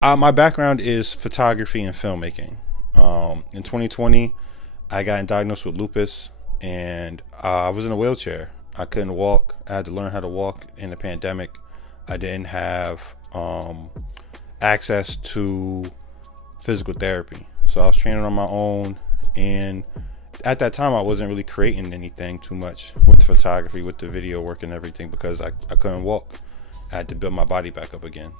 My background is photography and filmmaking. In 2020, I got diagnosed with lupus, and I was in a wheelchair. I couldn't walk. I had to learn how to walk in the pandemic. I didn't have access to physical therapy, so I was training on my own. And at that time, I wasn't really creating anything too much with the photography, with the video work and everything, because I couldn't walk. I had to build my body back up again.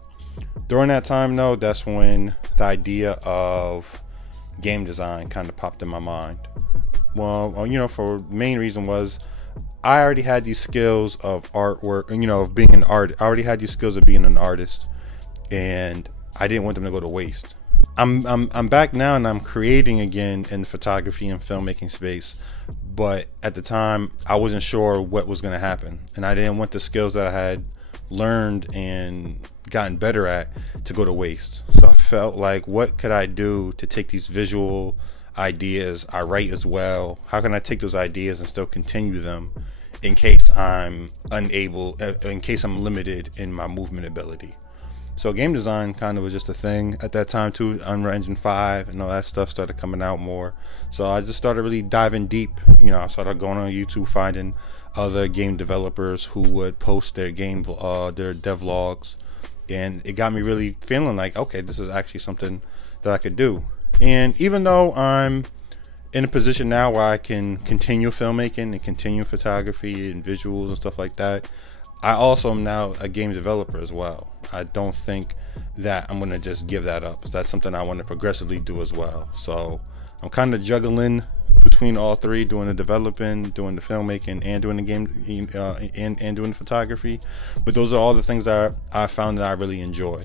During that time, though, that's when the idea of game design kind of popped in my mind. Well, for the main reason was I already had these skills of artwork, of being an artist. I already had these skills of being an artist, and I didn't want them to go to waste. I'm back now, and I'm creating again in the photography and filmmaking space. But at the time, I wasn't sure what was going to happen, and I didn't want the skills that I had learned and gotten better at to go to waste. So I felt like, what could I do to take these visual ideas? I write as well. How can I take those ideas and still continue them in case I'm limited in my movement ability? So game design kind of was just a thing at that time too. Unreal Engine 5 and all that stuff started coming out more. So I just started really diving deep. I started going on YouTube, finding other game developers who would post their their devlogs. And it got me really feeling like, okay, this is actually something that I could do. And even though I'm in a position now where I can continue filmmaking and continue photography and visuals and stuff like that, I also am now a game developer as well. I don't think that I'm going to just give that up. That's something I want to progressively do as well. So I'm kind of juggling between all three, doing the developing, doing the filmmaking, and doing the game and doing the photography. But those are all the things that I found that I really enjoy.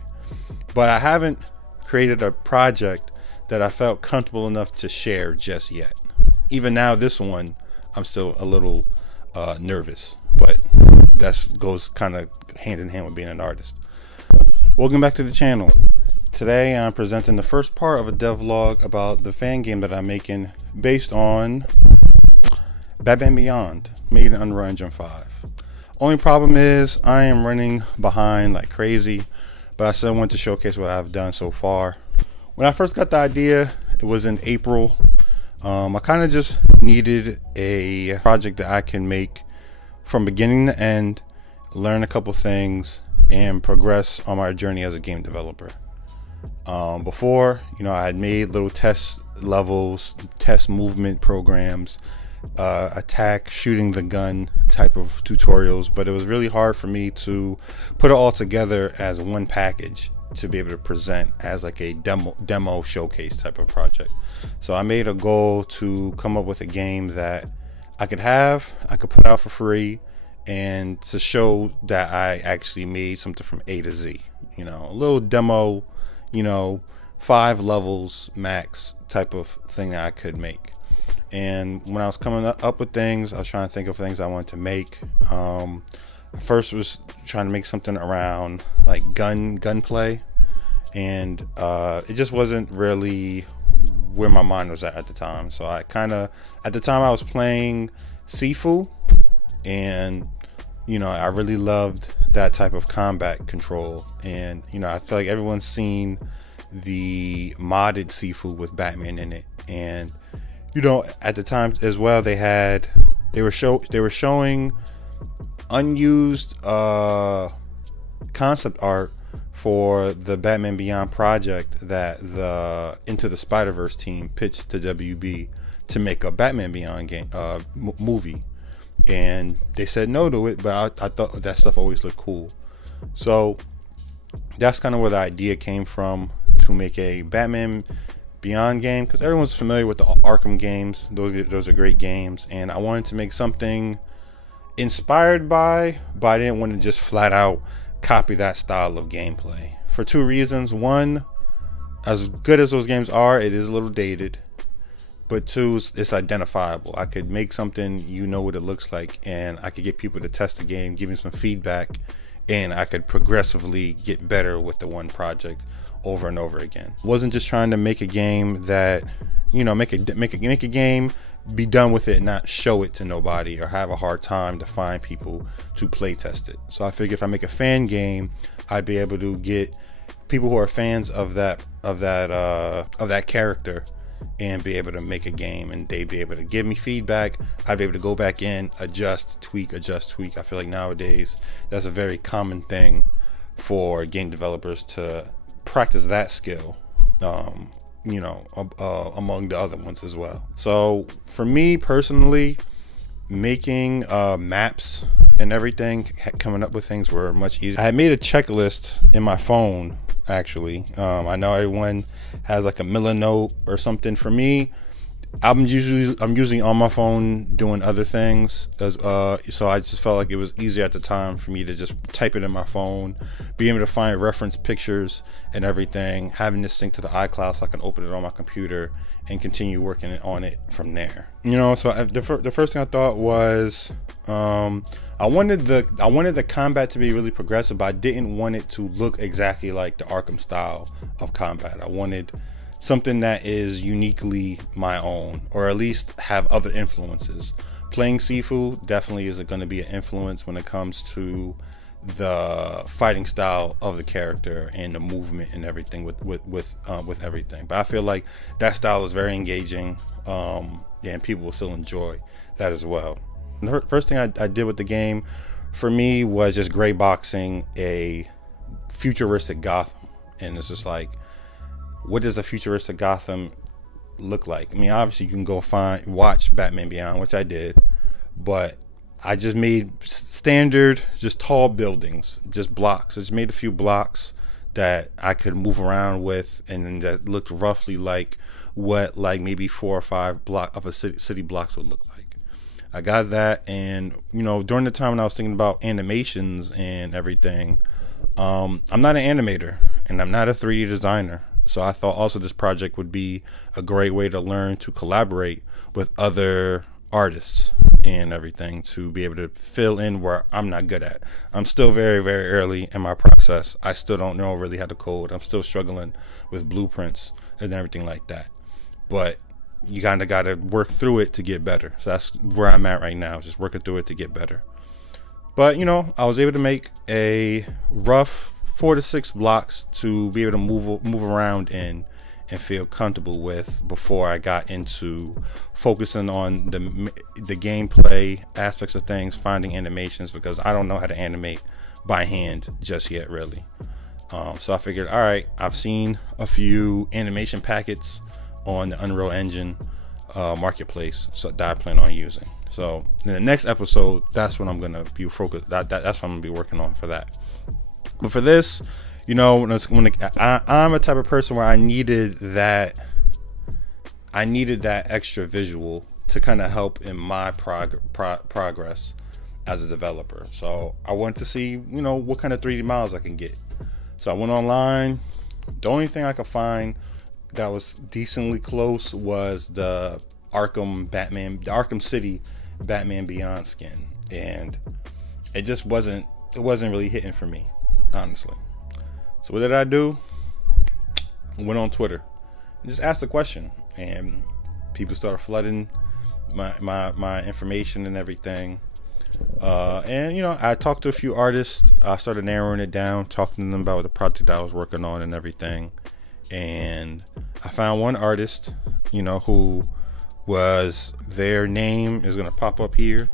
But I haven't created a project that I felt comfortable enough to share just yet. Even now, this one, I'm still a little nervous, but that goes kind of hand in hand with being an artist. Welcome back to the channel. Today I'm presenting the first part of a devlog about the fan game that I'm making based on Batman Beyond, made in Unreal Engine 5. Only problem is I am running behind like crazy, but I still want to showcase what I've done so far. When I first got the idea, it was in April. I kind of just needed a project that I can make from beginning to end, learn a couple things, and progress on my journey as a game developer. Before, I had made little test levels, test movement programs, attack, shooting the gun type of tutorials, but it was really hard for me to put it all together as one package to be able to present as like a demo showcase type of project. So I made a goal to come up with a game that I could put out for free, and to show that I actually made something from A to Z. A little demo, 5 levels max type of thing that I could make. And when I was coming up with things, I was trying to think of things I wanted to make. First was trying to make something around like gunplay, and it just wasn't really where my mind was at the time. So at the time I was playing Sifu, and I really loved that type of combat control. And I feel like everyone's seen the modded Sifu with Batman in it. And at the time as well, they were showing unused concept art for the Batman Beyond project that the Into the Spider-Verse team pitched to WB to make a Batman Beyond game movie. And they said no to it, but I thought that stuff always looked cool. So that's kind of where the idea came from, to make a Batman Beyond game, because everyone's familiar with the Arkham games. Those are great games, and I wanted to make something inspired by, but I didn't want to just flat out copy that style of gameplay for 2 reasons. One, as good as those games are, it is a little dated. But 2, it's identifiable. I could make something, what it looks like, and I could get people to test the game, give me some feedback, and I could progressively get better with the one project over and over again. Wasn't just trying to make a game that, make a game, be done with it, and not show it to nobody, or have a hard time to find people to play test it. So I figured if I make a fan game, I'd be able to get people who are fans of that character, and be able to make a game, and they'd be able to give me feedback. I'd be able to go back in, adjust, tweak. I feel like nowadays that's a very common thing for game developers to practice that skill, you know, among the other ones as well. So for me personally, making maps and everything, coming up with things were much easier. I had made a checklist in my phone, actually. I know everyone has like a Milanote or something. For me, I'm usually on my phone doing other things, so I just felt like it was easier at the time for me to just type it in my phone, be able to find reference pictures and everything, having this sync to the iCloud so I can open it on my computer and continue working on it from there. You know, so the first thing I thought was, I wanted the combat to be really progressive, but I didn't want it to look exactly like the Arkham style of combat. I wanted something that is uniquely my own, or at least have other influences. Playing Sifu definitely is going to be an influence when it comes to the fighting style of the character and the movement and everything with everything. But I feel like that style is very engaging, and people will still enjoy that as well. The first thing I did with the game, for me, was just gray boxing a futuristic Gotham, and it's just like, what does a futuristic Gotham look like? I mean, obviously you can go watch Batman Beyond, which I did, but I just made standard, just tall buildings, just blocks. I just made a few blocks that I could move around with, and then that looked roughly like what like maybe 4 or 5 block of a city blocks would look like. I got that, and you know, during the time when I was thinking about animations and everything, I'm not an animator and I'm not a 3D designer. So I thought also this project would be a great way to learn to collaborate with other artists and everything, to be able to fill in where I'm not good at. I'm still very, very early in my process. I still don't know really how to code. I'm still struggling with blueprints and everything like that. But you kind of got to work through it to get better. So that's where I'm at right now, just working through it to get better. But you know, I was able to make a rough 4 to 6 blocks to be able to move around in and feel comfortable with before I got into focusing on the gameplay aspects of things, finding animations, because I don't know how to animate by hand just yet, really. So I figured, all right, I've seen a few animation packets on the Unreal Engine marketplace, so that I plan on using. So in the next episode, that's when I'm gonna be focused. That's what I'm gonna be working on for that. But for this, you know, I'm a type of person where I needed that extra visual to kind of help in my progress as a developer. So I wanted to see, you know, what kind of 3D models I can get. So I went online. The only thing I could find that was decently close was the Arkham City Batman Beyond skin, and it wasn't really hitting for me, honestly. So what did I do? I went on Twitter and just asked a question, and people started flooding my information and everything. And you know, I talked to a few artists. I started narrowing it down, talking to them about the project I was working on and everything. And I found one artist, you know, who was, their name is gonna pop up here,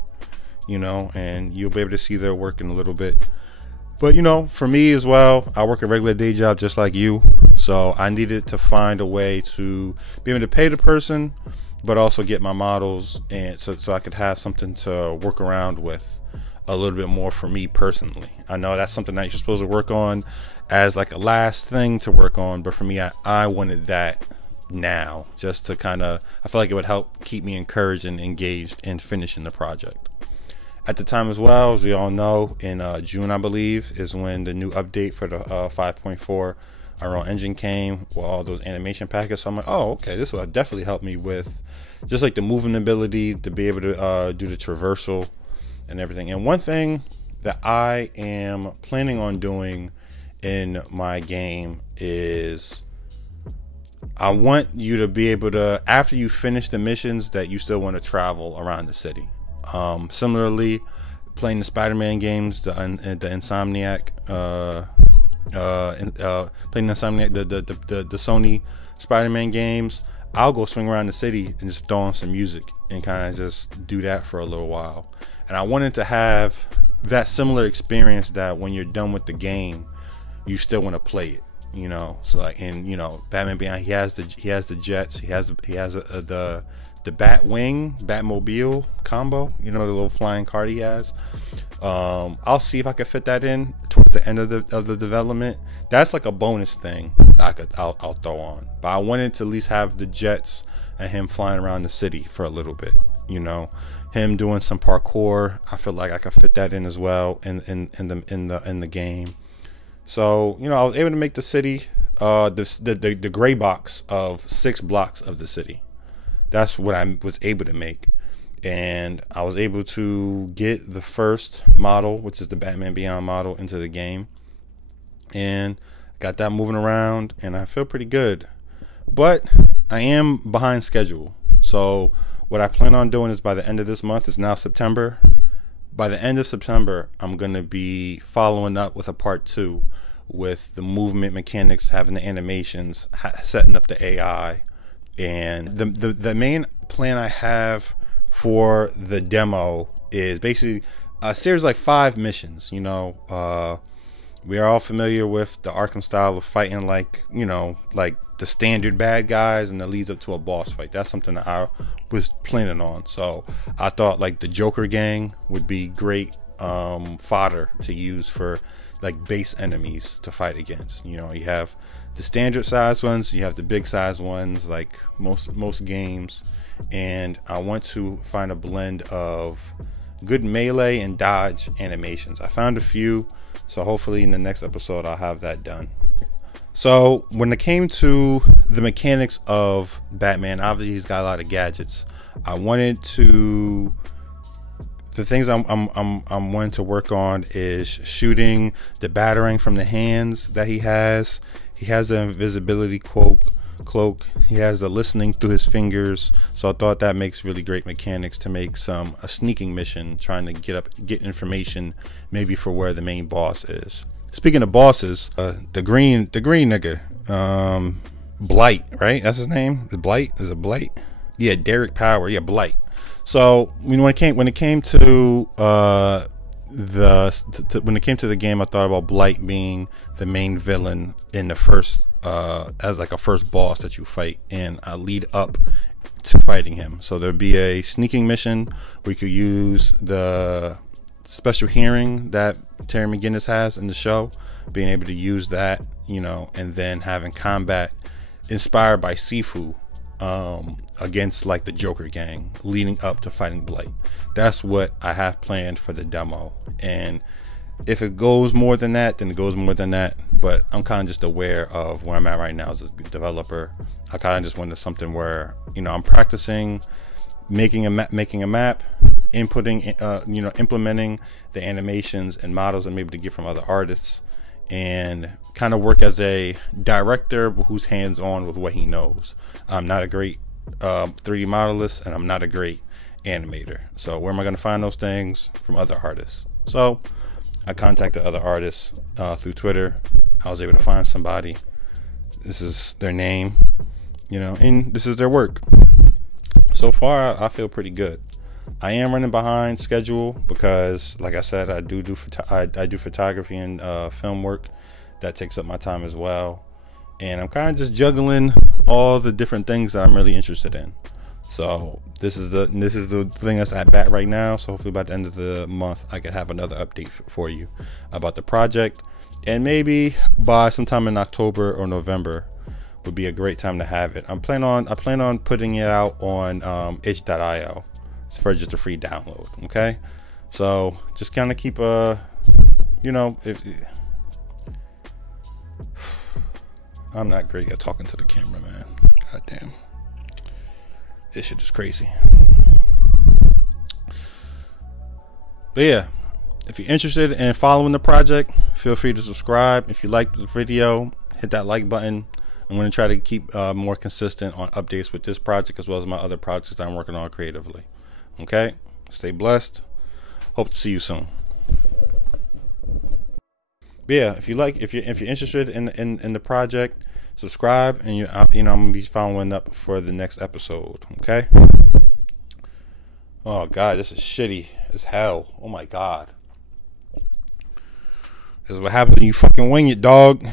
you know, and you'll be able to see their work in a little bit. But you know, for me as well, I work a regular day job just like you, so I needed to find a way to be able to pay the person, but also get my models, and so I could have something to work around with a little bit more for me personally. I know that's something that you're supposed to work on as like a last thing to work on, but for me, I wanted that now, just to kind of, I feel like it would help keep me encouraged and engaged in finishing the project. At the time as well, as we all know, in June, I believe, is when the new update for the 5.4 Unreal Engine came with all those animation packets. So I'm like, oh, okay, this will definitely help me with just like the moving ability to be able to do the traversal and everything. And one thing that I am planning on doing in my game is I want you to be able to, after you finish the missions, that you still want to travel around the city. Similarly, playing the Spider-Man games, the Insomniac playing the Sony Spider-Man games, I'll go swing around the city and just throw on some music and kind of just do that for a little while. And I wanted to have that similar experience that when you're done with the game, you still want to play it, you know. So like in, you know, Batman Beyond, he has the jets, he has the Batmobile combo, you know, the little flying cart he has. I'll see if I can fit that in towards the end of the development. That's like a bonus thing that I'll throw on. But I wanted to at least have the jets and him flying around the city for a little bit, you know, him doing some parkour. I feel like I could fit that in as well in the game. So, you know, I was able to make the city the gray box of 6 blocks of the city. That's what I was able to make. And I was able to get the first model, which is the Batman Beyond model, into the game. And got that moving around, and I feel pretty good. But I am behind schedule. So what I plan on doing is by the end of this month, it's now September. By the end of September, I'm going to be following up with a part 2 with the movement mechanics, having the animations, setting up the AI. And the main plan I have for the demo is basically a series like 5 missions. You know, we are all familiar with the Arkham style of fighting, like, you know, like the standard bad guys, and that leads up to a boss fight. That's something that I was planning on. So I thought like the Joker gang would be great fodder to use for like base enemies to fight against. You know, you have the standard size ones, you have the big size ones, like most games, and I want to find a blend of good melee and dodge animations. I found a few, so hopefully in the next episode I'll have that done. So when it came to the mechanics of Batman, obviously he's got a lot of gadgets. I wanted to, the things I'm wanting to work on is shooting the battering from the hands that he has. He has the invisibility cloak. He has the listening through his fingers. So I thought that makes really great mechanics to make a sneaking mission, trying to get information maybe for where the main boss is. Speaking of bosses, the green nigga, Blight, right? That's his name. Is Blight? Is it Blight? Yeah, Derek Power. Yeah, Blight. So when it came to the game, I thought about Blight being the main villain in the first, as like a first boss that you fight, and lead up to fighting him. So there'd be a sneaking mission where you could use the special hearing that Terry McGinnis has in the show, being able to use that, you know, and then having combat inspired by Sifu against like the Joker gang leading up to fighting Blight. That's what I have planned for the demo, and if it goes more than that, then it goes more than that. But I'm kind of just aware of where I'm at right now as a developer. I kind of just wanted something where, you know, I'm practicing making a map, inputting, you know, implementing the animations and models I'm able to get from other artists, and kind of work as a director who's hands-on with what he knows. I'm not a great 3D modelist, and I'm not a great animator. So where am I going to find those things? From other artists. So I contacted other artists through Twitter. I was able to find somebody. This is their name, you know, and this is their work. So far, I feel pretty good. I am running behind schedule because, like I said, I do photography and film work. That takes up my time as well, and I'm kind of just juggling all the different things that I'm really interested in. So this is the thing that's at bat right now. So hopefully by the end of the month, I could have another update for you about the project, and maybe by sometime in October or November would be a great time to have it. I plan on putting it out on itch.io. It's for just a free download. Okay, so just kind of keep you know, I'm not great at talking to the camera, man. God damn, this shit is crazy. But yeah, if you're interested in following the project, feel free to subscribe. If you liked the video, hit that like button. I'm going to try to keep more consistent on updates with this project as well as my other projects that I'm working on creatively. Okay, stay blessed. Hope to see you soon. But yeah, if you're interested in the project, subscribe, and I'm gonna be following up for the next episode. Okay. Oh God, this is shitty as hell. Oh my God. This is what happens when you fucking wing it, dog.